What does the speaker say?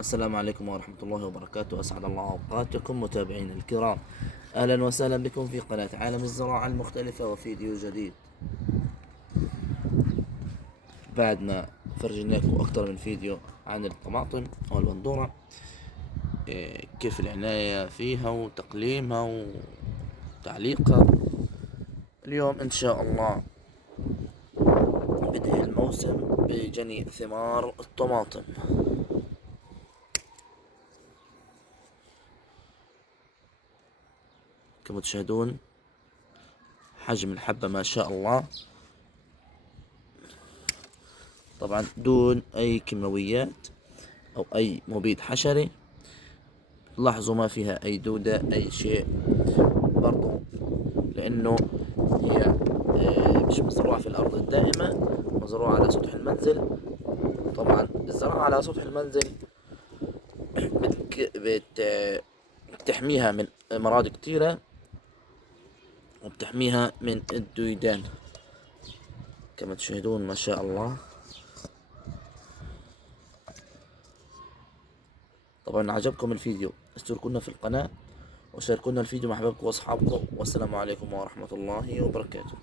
السلام عليكم ورحمة الله وبركاته. أسعد الله أوقاتكم متابعين الكرام. أهلا وسهلا بكم في قناة عالم الزراعة المختلفة وفيديو جديد. بعد ما فرجناكم أكثر من فيديو عن الطماطم أو البندورة، كيف العناية فيها وتقليمها وتعليقها. اليوم إن شاء الله بدء الموسم بجني ثمار الطماطم. كما تشاهدون حجم الحبة ما شاء الله، طبعا دون أي كيماويات أو أي مبيد حشري. لاحظوا ما فيها أي دودة أي شيء برضو، لأنه هي مش مزروعة في الأرض الدائمة، مزروعة على سطح المنزل. طبعا الزراعة على سطح المنزل بتحميها من أمراض كتيرة وبتحميها من الديدان. كما تشاهدون ما شاء الله. طبعا عجبكم الفيديو اشتركونا في القناة وشاركونا الفيديو مع احبابكم واصحابكم، والسلام عليكم ورحمة الله وبركاته.